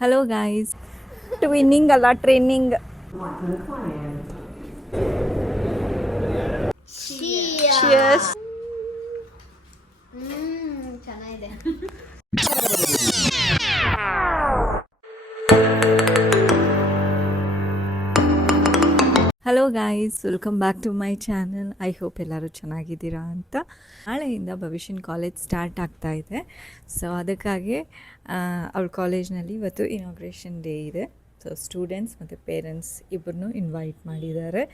Hello guys, twinning ಅಲ್ಲ training. Cheers. ಚೆನ್ನಾಗಿದೆ. Hello guys, welcome back to my channel. I hope ಎಲ್ಲರೂ ಚೆನ್ನಾಗಿದ್ದೀರಾ ಅಂತ. ನಾಳೆಯಿಂದ ಭವಿಷ್ಯನ ಕಾಲೇಜ್ ಸ್ಟಾರ್ಟ್ ಆಗ್ತಾ ಇದೆ. ಸೊ ಅದಕ್ಕಾಗಿ ಅವ್ಳ ಕಾಲೇಜ್ನಲ್ಲಿ ಇವತ್ತು ಇನಾಗ್ರೇಷನ್ ಡೇ ಇದೆ. ಸೊ ಸ್ಟೂಡೆಂಟ್ಸ್ ಮತ್ತು ಪೇರೆಂಟ್ಸ್ ಇಬ್ಬರನ್ನೂ ಇನ್ವೈಟ್ ಮಾಡಿದ್ದಾರೆ.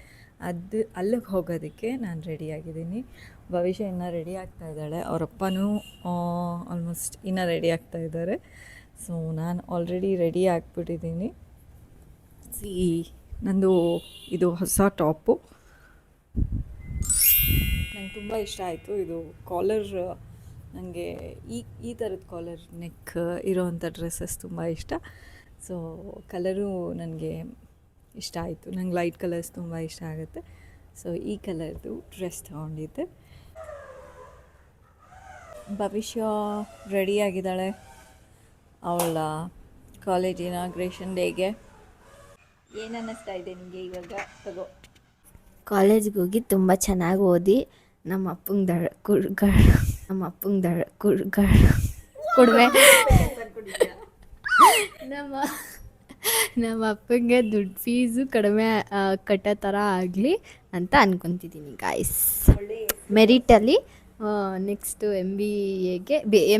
ಅಲ್ಲಿಗೆ ಹೋಗೋದಕ್ಕೆ ನಾನು ರೆಡಿಯಾಗಿದ್ದೀನಿ. ಭವಿಷ್ಯ ಇನ್ನೂ ರೆಡಿ ಆಗ್ತಾ ಇದ್ದಾಳೆ. ಅವರಪ್ಪನೂ ಆಲ್ಮೋಸ್ಟ್ ಇನ್ನೂ ರೆಡಿ ಆಗ್ತಾ ಇದ್ದಾರೆ. ಸೊ ನಾನು ಆಲ್ರೆಡಿ ರೆಡಿ ಆಗಿಬಿಟ್ಟಿದ್ದೀನಿ. ನಂದು ಇದು ಹೊಸ ಟಾಪು ನಂಗೆ ತುಂಬ ಇಷ್ಟ ಆಯಿತು. ಇದು ಕಾಲರ್, ನನಗೆ ಈ ಥರದ ಕಾಲರ್ ನೆಕ್ ಇರೋವಂಥ ಡ್ರೆಸ್ಸಸ್ ತುಂಬ ಇಷ್ಟ. ಸೊ ಕಲರು ನನಗೆ ಇಷ್ಟ ಆಯಿತು. ನಂಗೆ ಲೈಟ್ ಕಲರ್ಸ್ ತುಂಬ ಇಷ್ಟ ಆಗುತ್ತೆ. ಸೊ ಈ ಕಲರ್ದು ಡ್ರೆಸ್ ತೊಗೊಂಡಿದ್ದೆ. ಭವಿಷ್ಯ ರೆಡಿಯಾಗಿದ್ದಾಳೆ ಅವಳ ಕಾಲೇಜ್ ಇನಾಗ್ರೇಷನ್ ಡೇಗೆ. ಏನು ಅನ್ನಿಸ್ತಾ ಇದೆ ನಿಮಗೆ ಇವಾಗ? ತಗೋ. ಕಾಲೇಜ್ಗೆ ಹೋಗಿ ತುಂಬ ಚೆನ್ನಾಗಿ ಓದಿ ನಮ್ಮ ಅಪ್ಪಂಗೆ ಕೊಡುವೆ. ನಮ್ಮ ಅಪ್ಪಂಗೆ ದುಡ್ಡು ಫೀಸು ಕಡಿಮೆ ಕಟ್ಟೋ ಥರ ಆಗಲಿ ಅಂತ ಅಂದ್ಕೊತಿದ್ದೀನಿ ಗಾಯ್ಸ್. ಮೆರಿಟಲ್ಲಿ ನೆಕ್ಸ್ಟು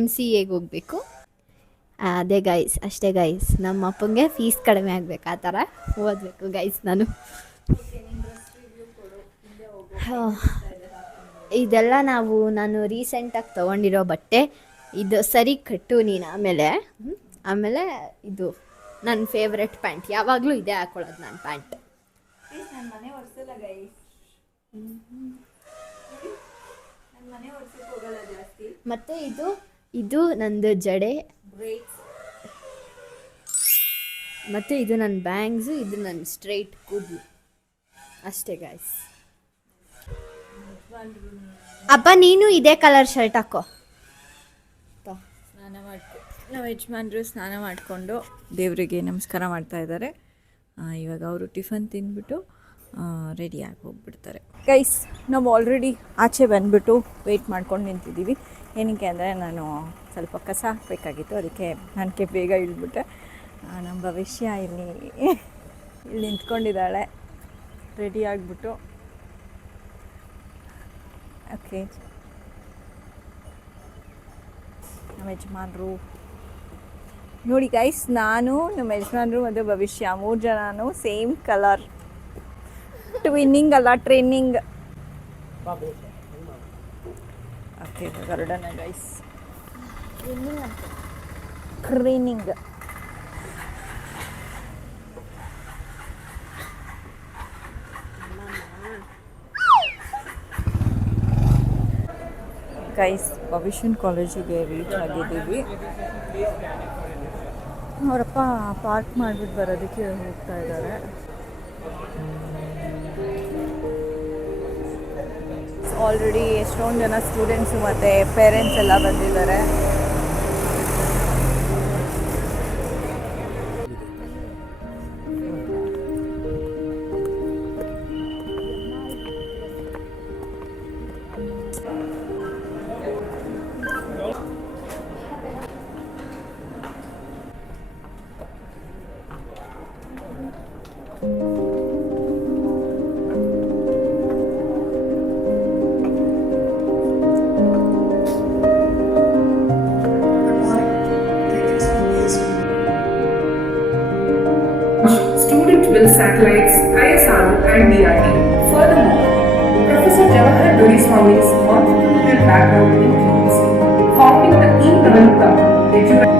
MCAಗೆ ಹೋಗಬೇಕು. ಅದೇ ಗೈಸ್, ಅಷ್ಟೇ ಗೈಸ್. ನಮ್ಮ ಅಪ್ಪಂಗೆ ಫೀಸ್ ಕಡಿಮೆ ಆಗಬೇಕು, ಆ ಥರ ಓದಬೇಕು ಗೈಸ್ ನಾನು. ಇದೆಲ್ಲ ನಾನು ರೀಸೆಂಟಾಗಿ ತೊಗೊಂಡಿರೋ ಬಟ್ಟೆ. ಇದು ಸರಿ ಕಟ್ಟು ನೀನು. ಆಮೇಲೆ ಇದು ನನ್ನ ಫೇವ್ರೆಟ್ ಪ್ಯಾಂಟ್. ಯಾವಾಗಲೂ ಇದೇ ಹಾಕೊಳ್ಳೋದು ನಾನು ಪ್ಯಾಂಟ್. ಮತ್ತು ಇದು ನಂದು ಜಡೆ, ಮತ್ತು ಇದು ನನ್ನ ಬ್ಯಾಂಗ್ಸು, ಇದು ನನ್ನ ಸ್ಟ್ರೈಟ್ ಕೂದಲು. ಅಷ್ಟೇ ಗಾಯ್ಸ್. ಅಪ್ಪ ನೀನು ಇದೇ ಕಲರ್ ಶರ್ಟ್ ಹಾಕೋ. ನಮ್ಮ ಯಜಮಾನ್ರು ಸ್ನಾನ ಮಾಡಿಕೊಂಡು ದೇವರಿಗೆ ನಮಸ್ಕಾರ ಮಾಡ್ತಾಯಿದ್ದಾರೆ. ಇವಾಗ ಅವರು ಟಿಫನ್ ತಿಂದ್ಬಿಟ್ಟು ರೆಡಿಯಾಗಿ ಹೋಗ್ಬಿಡ್ತಾರೆ. ಗೈಸ್, ನಾವು ಆಲ್ರೆಡಿ ಆಚೆ ಬಂದುಬಿಟ್ಟು ವೆಯ್ಟ್ ಮಾಡ್ಕೊಂಡು ನಿಂತಿದ್ದೀವಿ. ಏನಕ್ಕೆ ಅಂದರೆ ನಾನು ಸ್ವಲ್ಪ ಕಸ ಹಾಕಬೇಕಾಗಿತ್ತು, ಅದಕ್ಕೆ ನನಗೆ ಬೇಗ ಇಳಿದ್ಬಿಟ್ಟೆ. ನಮ್ಮ ಭವಿಷ್ಯ ಇಲ್ಲಿ ನಿಂತ್ಕೊಂಡಿದ್ದಾಳೆ ರೆಡಿ ಆಗಿಬಿಟ್ಟು. ಓಕೆ, ನಮ್ಮ ಯಜಮಾನ್ರು ನೋಡಿ ಗೈಸ್, ನಾನು ನಮ್ಮ ಯಜಮಾನ್ರು ಮತ್ತು ಭವಿಷ್ಯ 3 ಜನನೂ ಸೇಮ್ ಕಲರ್. ಟ್ವಿನ್ನಿಂಗ್ ಅಲ್ಲ ಟ್ರೈನಿಂಗ್. ಓಕೆ, ಹೊರಡೋಣ ಗೈಸ್. ಟ್ರೈನಿಂಗ್. ಗೈಸ್, ಭವಿಷ್ಯನ್ ಕಾಲೇಜಿಗೆ ರೀಚ್ ಆಗಿದ್ದೀವಿ. ಅವರಪ್ಪ ಪಾರ್ಕ್ ಮಾಡಿಬಿಟ್ಟು ಬರೋದಕ್ಕೆ ಹೋಗ್ತಾ ಇದ್ದಾರೆ. ಆಲ್ರೆಡಿ ಎಷ್ಟೊಂದು ಜನ ಸ್ಟೂಡೆಂಟ್ಸು ಮತ್ತು ಪೇರೆಂಟ್ಸ್ ಎಲ್ಲ ಬಂದಿದ್ದಾರೆ. Satellites, ISRO and DRT. Furthermore, Professor Jawahar Doriswami's entrepreneurial background includes founding the E-Navanta education.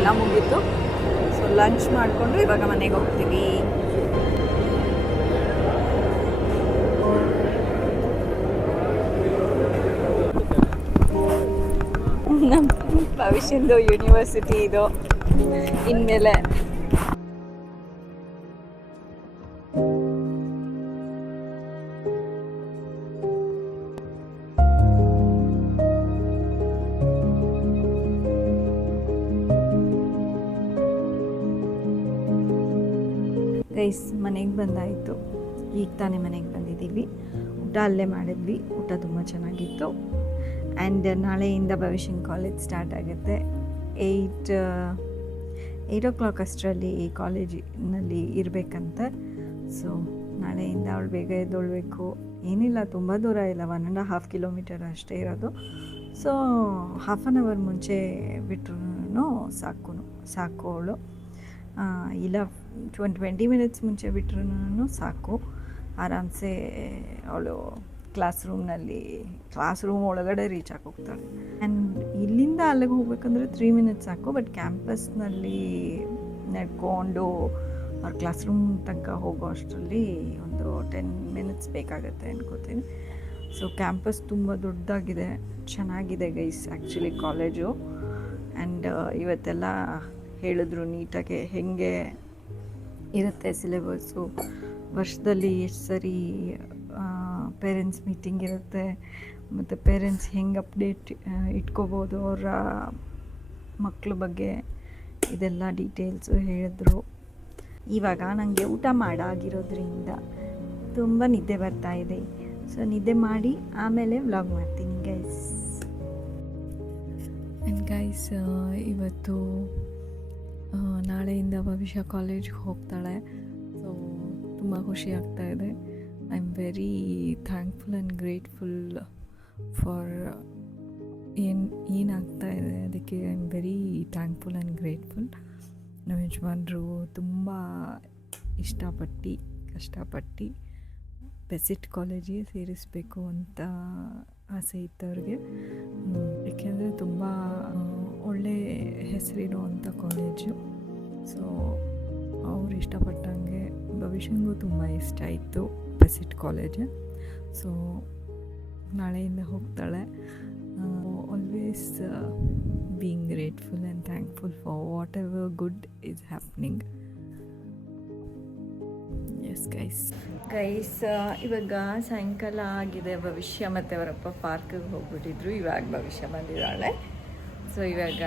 ಎಲ್ಲ ಮುಗೀತು. ಸೊ ಲಂಚ್ ಮಾಡಿಕೊಂಡು ಇವಾಗ ಮನೆಗೆ ಹೋಗ್ತೀವಿ. ನಮ್ಮ ಭವಿಷ್ಯದ ಯೂನಿವರ್ಸಿಟಿ ಇದು ಇನ್ಮೇಲೆ. ಗೈಸ್ ಮನೆಗೆ ಬಂದಾಯಿತು. ಈಗ ತಾನೇ ಮನೆಗೆ ಬಂದಿದ್ದೀವಿ. ಊಟ ಅಲ್ಲೇ ಮಾಡಿದ್ವಿ. ಊಟ ತುಂಬ ಚೆನ್ನಾಗಿತ್ತು. ಆ್ಯಂಡ್ ನಾಳೆಯಿಂದ ಭವಿಷ್ಯನ್ ಕಾಲೇಜ್ ಸ್ಟಾರ್ಟ್ ಆಗುತ್ತೆ. 8 o'clock ಅಷ್ಟರಲ್ಲಿ ಈ ಕಾಲೇಜಿನಲ್ಲಿ ಇರಬೇಕಂತೆ. ಸೊ ನಾಳೆಯಿಂದ ಅವಳು ಬೇಗ ಎದ್ದೊಳ್ಬೇಕು. ಏನಿಲ್ಲ, ತುಂಬ ದೂರ ಇಲ್ಲ, 1.5 kilometer ಅಷ್ಟೇ ಇರೋದು. ಸೊ ಹಾಫ್ ಆನ್ ಅವರ್ ಮುಂಚೆ ಬಿಟ್ರೂ ಸಾಕು ಅವಳು. ಇಲ್ಲ 20 minutes ಮುಂಚೆ ಬಿಟ್ರೂ ಸಾಕು. ಆರಾಮ್ಸೆ ಅವಳು ಕ್ಲಾಸ್ ರೂಮ್ ಒಳಗಡೆ ರೀಚ್ ಆಗೋಗ್ತಾಳೆ. ಆ್ಯಂಡ್ ಇಲ್ಲಿಂದ ಅಲ್ಲಿಗೆ ಹೋಗ್ಬೇಕಂದ್ರೆ 3 minutes ಸಾಕು. ಬಟ್ ಕ್ಯಾಂಪಸ್ನಲ್ಲಿ ನಡ್ಕೊಂಡು ಅವ್ರ ಕ್ಲಾಸ್ ರೂಮ್ ತನಕ ಹೋಗೋ ಅಷ್ಟರಲ್ಲಿ ಒಂದು 10 minutes ಬೇಕಾಗುತ್ತೆ ಅನ್ಕೋತೀನಿ. ಸೊ ಕ್ಯಾಂಪಸ್ ತುಂಬ ದೊಡ್ಡದಾಗಿದೆ, ಚೆನ್ನಾಗಿದೆ ಗೈಸ್ ಆ್ಯಕ್ಚುಲಿ ಕಾಲೇಜು. ಆ್ಯಂಡ್ ಇವತ್ತೆಲ್ಲ ಹೇಳಿದ್ರು ನೀಟಾಗಿ ಹೇಗೆ ಇರುತ್ತೆ ಸಿಲೆಬಸ್ಸು, ವರ್ಷದಲ್ಲಿ ಎಷ್ಟು ಸರಿ ಪೇರೆಂಟ್ಸ್ ಮೀಟಿಂಗ್ ಇರುತ್ತೆ, ಮತ್ತು ಪೇರೆಂಟ್ಸ್ ಹೆಂಗೆ ಅಪ್ಡೇಟ್ ಇಟ್ಕೋಬೋದು ಅವರ ಮಕ್ಕಳ ಬಗ್ಗೆ, ಇದೆಲ್ಲ ಡೀಟೇಲ್ಸು ಹೇಳಿದ್ರು. ಇವಾಗ ನನಗೆ ಊಟ ಮಾಡಾಗಿರೋದ್ರಿಂದ ತುಂಬ ನಿದ್ದೆ ಬರ್ತಾ ಇದೆ. ಸೊ ನಿದ್ದೆ ಮಾಡಿ ಆಮೇಲೆ ವ್ಲಾಗ್ ಮಾಡ್ತೀನಿ ಗೈಸ್. ಆ್ಯಂಡ್ ಗೈಸ್ ಇವತ್ತು ನಾಳೆಯಿಂದ ಭವಿಷ್ಯ ಕಾಲೇಜ್ಗೆ ಹೋಗ್ತಾಳೆ. ಸೊ ತುಂಬ ಖುಷಿ ಆಗ್ತಾಯಿದೆ. I am very thankful and grateful for ಏನಾಗ್ತಾಯಿದೆ ಅದಕ್ಕೆ. I am very thankful and grateful. ನಮ್ಮ ಯಜಮಾನ್ರು ತುಂಬ ಕಷ್ಟಪಟ್ಟು ಬೆಸಿಟ್ ಕಾಲೇಜಿಗೆ ಸೇರಿಸಬೇಕು ಅಂತ ಆಸೆ ಇತ್ತವ್ರಿಗೆ. ಏಕೆಂದರೆ ತುಂಬ ಒಳ್ಳೆ ಹೆಸರಿರುವಂಥ ಕಾಲೇಜು. ಸೊ ಅವ್ರು ಇಷ್ಟಪಟ್ಟಂಗೆ ಭವಿಷ್ಯಂಗೂ ತುಂಬ ಇಷ್ಟ ಇತ್ತು ಬೆಸಿಟ್ ಕಾಲೇಜ್. ಸೊ ನಾಳೆಯಿಂದ ಹೋಗ್ತಾಳೆ. Always being grateful and thankful for what ever good is happening. Yes guys ಇವಾಗ ಸಾಯಂಕಾಲ ಆಗಿದೆ. ಭವಿಷ್ಯ ಮತ್ತು ಅವರಪ್ಪ ಪಾರ್ಕಿಗೆ ಹೋಗ್ಬಿಟ್ಟಿದ್ರು. ಇವಾಗ ಭವಿಷ್ಯ ಬಂದಿದ್ದಾಳೆ. ಸೊ ಇವಾಗ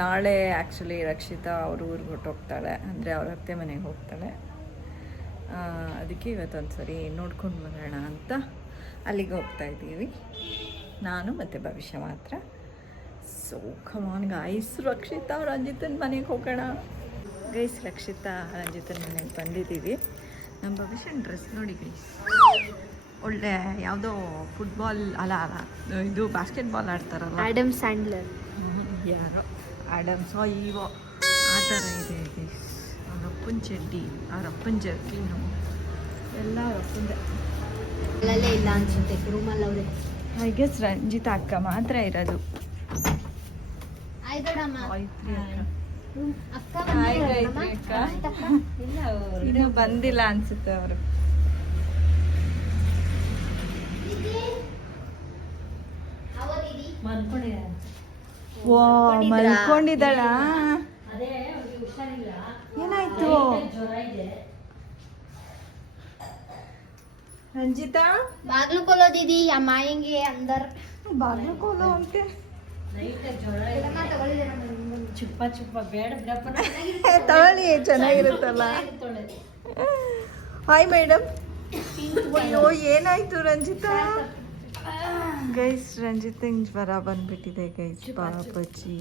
ನಾಳೆ ಆ್ಯಕ್ಚುಲಿ ರಕ್ಷಿತಾ ಅವ್ರ ಊರಿಗೆ ಹೊರಟೋಗ್ತಾಳೆ, ಅಂದರೆ ಅವ್ರ ಅತ್ತೆ ಮನೆಗೆ ಹೋಗ್ತಾಳೆ. ಅದಕ್ಕೆ ಇವತ್ತೊಂದು ಸರಿ ನೋಡ್ಕೊಂಡು ಬರೋಣ ಅಂತ ಅಲ್ಲಿಗೆ ಹೋಗ್ತಾ ಇದ್ದೀವಿ, ನಾನು ಮತ್ತು ಭವಿಷ್ಯ ಮಾತ್ರ. ಸೊ ಕಮಾನ್ ಗೈಸ್, ರಕ್ಷಿತಾ ರಂಜಿತನ ಮನೆಗೆ ಹೋಗೋಣ. ಗೈಸ್ ರಕ್ಷಿತಾ ರಂಜಿತನ ಮನೆಗೆ ಬಂದಿದ್ದೀವಿ. ನಮ್ಮ ಭವಿಷ್ಯನ ಡ್ರೆಸ್ ನೋಡಿ ಗೈಸ್, ಒಳ್ಳೆ ಯಾವುದೋ ಫುಟ್ಬಾಲ್ ಅಲ್ಲ ಇದು ಬಾಸ್ಕೆಟ್ಬಾಲ್ ಆಡ್ತಾರಲ್ಲ, ಆಡಮ್ ಸ್ಯಾಂಡ್ಲರ್ ಯಾರೋ ಆಡಮ್ಸೋ ಇವೋ ಆ ಥರ ಇದೆ ಗೈಸ್. ಅವ್ರ ಅಪ್ಪನ ಚಡ್ಡಿ, ಅವ್ರ ಅಪ್ಪನ ಜರ್ಕಿನು ಎಲ್ಲ ಅವ್ರ ಅಪ್ಪಂದೆ. ಅಲ್ಲೇ ಇಲ್ಲ ಅನ್ಸುತ್ತೆ ರೂಮಲ್ಲಿ ಅವರೇ. ಐ ಗೆಸ್ ರಂಜಿತಾ ಅಕ್ಕ ಮಾತ್ರ ಇರೋದು. ಇನ್ನು ಬಂದಿಲ್ಲ ಅನ್ಸುತ್ತೆ ಅವರು. ಓ ಮಲ್ಕೊಂಡಿದ್ದಾಳ. ಏನಾಯ್ತು ರಂಜಿತಾ? बागलू खोलो दीदी, हम आएंगे अंदर. बागलू खोलो अंते ಚುಪ್ಪ ಚುಪ್ಪ ಬೇಡ ಬಿಡಪ್ಪ. ತಗೊಳ್ಳಿ, ಚೆನ್ನಾಗಿರುತ್ತಲ್ಲ. Hi madam. ಅಯ್ಯೋ ಏನಾಯ್ತು ರಂಜಿತಾ? ಗೈಸ್ ರಂಜಿತಂಗೆ ಜ್ವರ ಬಂದ್ಬಿಟ್ಟಿದೆ ಗೈಸ್, ಪಾಪಚ್ಚಿ.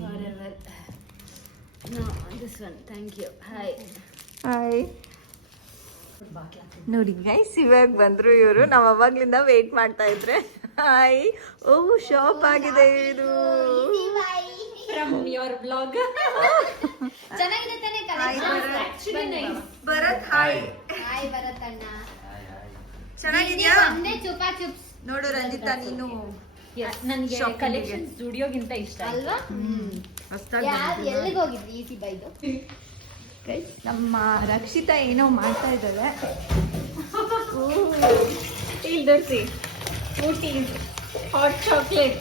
ಹಾಯ್ ನೋಡಿ ಗೈಸ್, ಇವಾಗ ಬಂದರು ಇವರು. ನಾವು ಅವಾಗ್ಲಿಂದ ವೇಟ್ ಮಾಡ್ತಾ ಇದ್ರೆ. ಹಾಯ್. ಓ ಶಾಪ್ ಆಗಿದೆ ಇದು. ಭರತ್ ಹಾಯ್. ಚೆನ್ನಾಗಿದ್ಯಾ? ನೋಡು ರಂಜಿತಾ, ನೀನು ನನಗೆ Shopping ಗೆ. ಕಲೆಕ್ಷನ್ ಸ್ಟುಡಿಯೋಗಿಂತ ಇಷ್ಟ ಆಯ್ತು. ಅಲ್ವಾ ಎಲ್ಲಿಗೆ ಹೋಗಿದ್ರಿ ಈಸಿ ಬೈದು? ನಮ್ಮ ರಕ್ಷಿತಾ ಏನೋ ಮಾಡ್ತಾ ಇದ್ದಾಳೆ. ಇಲ್ಲಿ ತೋರಿಸಿ ಊಟೀಸ್ ಹಾಟ್ ಚಾಕ್ಲೇಟ್.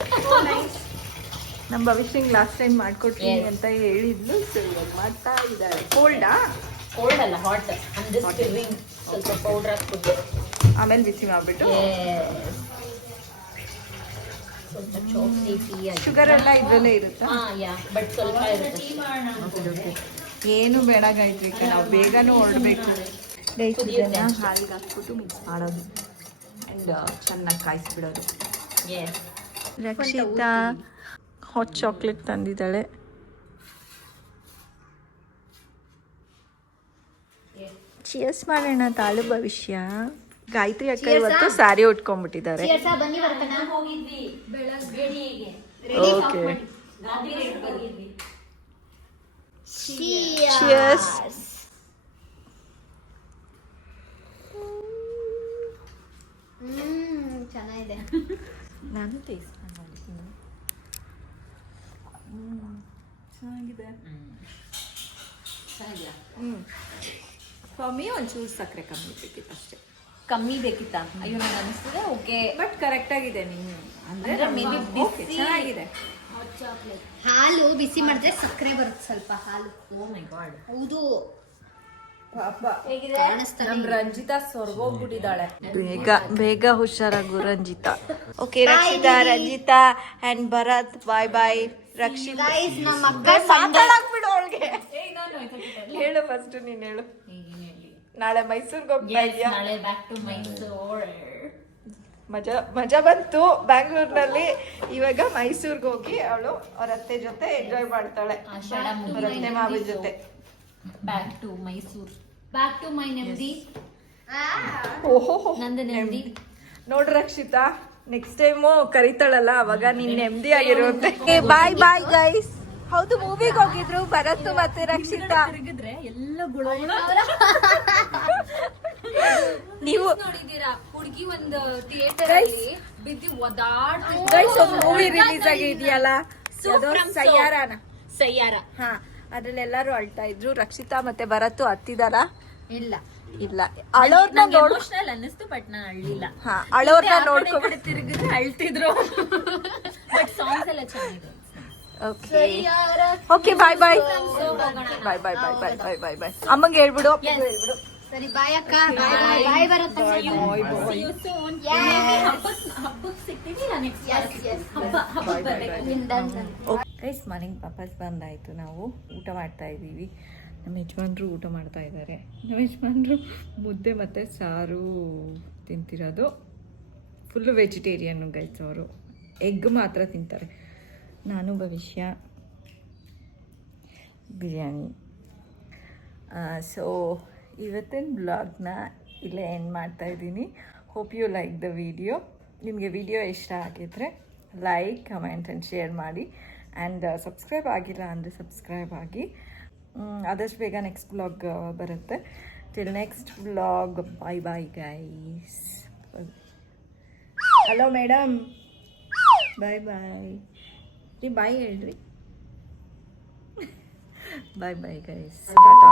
ನಮ್ಮ ಭವಿಷ್ಯಂಗೆ ಲಾಸ್ಟ್ ಟೈಮ್ ಮಾಡ್ಕೊಡ್ತೀನಿ Yes. ಅಂತ ಹೇಳಿದ್ಲು. ಸೊ ಇವಾಗ ಮಾಡ್ತಾ ಇದ್ದಾಳೆ. ಕೋಲ್ಡಾ? ಕೋಲ್ಡ್ ಅಲ್ಲ, ಹಾಟ್. ಜಸ್ಟ್ ರಿಂಗ್ ಸ್ವಲ್ಪ ಪೌಡರ್ ಹಾಕ್ಬಿಟ್ಟು ಆಮೇಲೆ ಬಿಸಿ ಮಾಡ್ಬಿಟ್ಟು ಸ್ವಲ್ಪ ಚಾಕ್ಲೇಟಿ ಶುಗರ್ ಎಲ್ಲ ಇದ್ರಲ್ಲೇ ಇರುತ್ತಾ? ಬಟ್ ಸ್ವಲ್ಪ ಇರುತ್ತೆ. ಏನು ಬೇಡ ಗಾಯತ್ರಿ, ನಾವು ಬೇಗನೂ ಹೊರಡ್ಬೇಕು. ಕುದಿಯುತ್ತೆ ಅಷ್ಟೇ. ಹಾಲಿಗೆ ಹಾಕ್ಬಿಟ್ಟು ಮಿಕ್ಸ್ ಮಾಡೋದು ಆ್ಯಂಡ್ ಚೆನ್ನಾಗಿ ಕಾಯಿಸ್ಬಿಡೋದು. Yes. ರಕ್ಷಿತಾ ಹಾಟ್ ಚಾಕ್ಲೇಟ್ ತಂದಿದ್ದಾಳೆ. ಚಿಯರ್ಸ್ ಮಾಡೋಣ ತಾಳು ಭವಿಷ್ಯ. ಗಾಯತ್ರಿ ಅಕ್ಕ ಇವತ್ತು ಸ್ಯಾರಿ ಉಟ್ಕೊಂಡ್ಬಿಟ್ಟಿದ್ದಾರೆ. ಬನ್ನಿ ಬರ್ತಾನ. ಹೋಗಿದ್ವಿ ಬೆಳಿಗ್ಗೆ ಓಕೆ, ಗಾಂಧಿ ರೇಟ್ ಬಂದಿದ್ವಿ. ಚಿಯರ್ಸ್. ಚೆನ್ನಾಗಿದೆ. ನಾನು ಟೇಸ್ಟ್ ಮಾಡಿದ್ದೀನಿ. ಚೆನ್ನಾಗಿದೆ. ಚೆನ್ನಾಗಿದೆಯಾ? ಫಾರ್ ಮೀ ಒಂಚೂರು ಸಕ್ಕರೆ ಕಮ್ಮಿ ಬೇಕಿತ್ತು ಅಷ್ಟೇ. ಕಮ್ಮಿ ಬೇಕಿತ್ತಾ? ಅಯ್ಯೋ ನನಗೆ ಅನಿಸ್ತದೆ ಓಕೆ, ಬಟ್ ಕರೆಕ್ಟ್ ಆಗಿದೆ. ನೀವು ಅಂದ್ರೆ maybe ಓಕೆ, ಬಿಸಿ. ಚೆನ್ನಾಗಿದೆ. ಹಾಲು ಬಿಸಿ ಮಾಡಿದ್ರೆ ಸಕ್ಕರೆ ಬರುತ್ತೆ ಸ್ವಲ್ಪ ಹಾಲು. Oh my God. ಹೌದು. ಪಾಪ ಕಾಣಿಸ್ತಾನೆ. ನಮ್ ರಂಜಿತಾ ಸ್ವರ್ಗೋಗ್ಬಿಟ್ಟಿದ್ದಾಳೆ. ಬೇಗ ಬೇಗ ಹುಷಾರಾಗು Ranjita. Okay Rakshita, Ranjita and Bharath bye bye. Rakshita Guys, ನಮ್ಮ ಅಕ್ಕ ಮಾತಾಡಾಕ್ಬಿಡು ಅವಳಿಗೆ. ಹೇಳು ಫಸ್ಟ್, ನೀನ್ ಹೇಳು. ನಾಳೆ ಮೈಸೂರ್ಗೆ ಹೋಗ್ತಾ ಇದೆಯಾ? ನಾಳೆ ಬ್ಯಾಕ್ ಟು ಮೈಸೂರ್. ಮಜಾ ಬಂತು ಬ್ಯಾಂಗ್ಳೂರ್ನಲ್ಲಿ. ಇವಾಗ ಮೈಸೂರ್ಗೆ ಹೋಗಿ ಅವಳು ಅವ್ರ ಅತ್ತೆ ಜೊತೆ ಎಂಜಾಯ್ ಮಾಡ್ತಾಳೆ, ಆಷಾಢ ಅವ್ರ ಅತ್ತೆ ಮಾವ ಜೊತೆ. Back to Mysore. Back to my ನೆಮ್ಮದಿ. ಓಹೋ, ನಂದು ನೆಮ್ಮದಿ. ನೋಡ್ರಿ ರಕ್ಷಿತಾ, ನೆಕ್ಸ್ಟ್ ಟೈಮು ಕರಿತಾಳಲ್ಲ ಅವಾಗ ನೀನ್ ನೆಮ್ಮದಿ ಆಗಿರುತ್ತೆ. ಬಾಯ್ ಬಾಯ್ ಗೈಸ್. ಹೌದು, ಮೂವಿಗೆ ಹೋಗಿದ್ರು ಭರತ್ ಮತ್ತೆ ರಕ್ಷಿತಾ. ತಿರುಗಿದ್ರೆ ಎಲ್ಲ ನೀವು ನೋಡಿದೀರಾ? ಹುಡುಗಿ ಒಂದು ಥಿಯೇಟರ್ ಅಲ್ಲಿ ಬಿದ್ದು ಒದಾಡ್ತಿದ್ರು. ಗೈಸ್ ಒಂದು ಮೂವಿ ರಿಲೀಸ್ ಆಗಿದೆಯಲ್ಲ, ಸಯ್ಯಾರಾನ. ಸಯ್ಯಾರ. ಹಾ, ಅದ್ರಲ್ಲಿ ಎಲ್ಲಾರು ಅಳ್ತಾ ಇದ್ರು. ರಕ್ಷಿತಾ ಮತ್ತೆ ಭರತ್ ಹತ್ತಿದಾರ? ಇಲ್ಲ. ಇಲ್ಲ, ಅಳೋರ್ನ ನೋಡ್. ಎಮೋಷನಲ್ ಅನ್ನಿಸ್ತು ಬಟ್ ನಾನು ಅಳ್ಳಿಲ್ಲ. ಹಾ, ಅಳೋರ್ನ ನೋಡ್ಕೊಂಡು ತಿರುಗಿದ್ರೆ ಅಳ್ತಿದ್ರು. ಬಟ್ ಸಾಂಗ್ಸ್ ಎಲ್ಲ ಚೆನ್ನಾಗಿದೆ. ಓಕೆ ಓಕೆ, ಬಾಯ್ bye bye bye bye bye bye bye ಬಾಯ್. ಅಮ್ಮಂಗೆ ಹೇಳ್ಬಿಡು, ಅಪ್ಪಂಗೆ ಹೇಳ್ಬಿಡು. ಸರಿ ಬಾಯ್ ಅಕ್ಕ. ಬಾಯ್ ಬರುತ್ತೆ. See you soon. Maybe ಹಬ್ಬಕ್ಕೆ ಸಿಗ್ತೀವಿ ಇಲ್ಲ ನೆಕ್ಸ್ಟ್ ಹಬ್ಬಕ್ಕೆ ಬರ್ಬೇಕು. ಗೈಸ್, ಮನೆಗೆ ವಾಪಸ್ ಬಂದಾಯಿತು. ನಾವು ಊಟ ಮಾಡ್ತಾ ಇದ್ದೀವಿ. ನಮ್ಮ ಯಜಮಾನ್ರು ಊಟ ಮಾಡ್ತಾ ಇದ್ದಾರೆ. ನಮ್ಮ ಯಜಮಾನ್ರು ಮುದ್ದೆ ಮತ್ತು ಸಾರು ತಿಂತಿರೋದು. ಫುಲ್ಲು ವೆಜಿಟೇರಿಯನ್ನು ಗೈಸ್ ಅವರು. ಎಗ್ ಮಾತ್ರ ತಿಂತಾರೆ. ನಾನು ಭವಿಷ್ಯ ಬಿರಿಯಾನಿ. ಸೊ ಇವತ್ತಿನ ಬ್ಲಾಗ್ನ ಇಲ್ಲೇ ಎಂಡ್ ಮಾಡ್ತಾ ಇದ್ದೀನಿ. Hope you like the video. ನಿಮಗೆ ವಿಡಿಯೋ ಇಷ್ಟ ಆಗಿದ್ರೆ ಲೈಕ್, ಕಮೆಂಟ್ ಆ್ಯಂಡ್ ಶೇರ್ ಮಾಡಿ. ಆ್ಯಂಡ್ ಸಬ್ಸ್ಕ್ರೈಬ್ ಆಗಿಲ್ಲ ಅಂದರೆ ಸಬ್ಸ್ಕ್ರೈಬ್ ಆಗಿ. ಆದಷ್ಟು ಬೇಗ ನೆಕ್ಸ್ಟ್ ಬ್ಲಾಗ್ ಬರುತ್ತೆ. Till next blog, bye bye guys. Hello madam, bye bye. Bye ಹೇಳ್ರಿ. Bye bye guys. ಟಾಟಾ.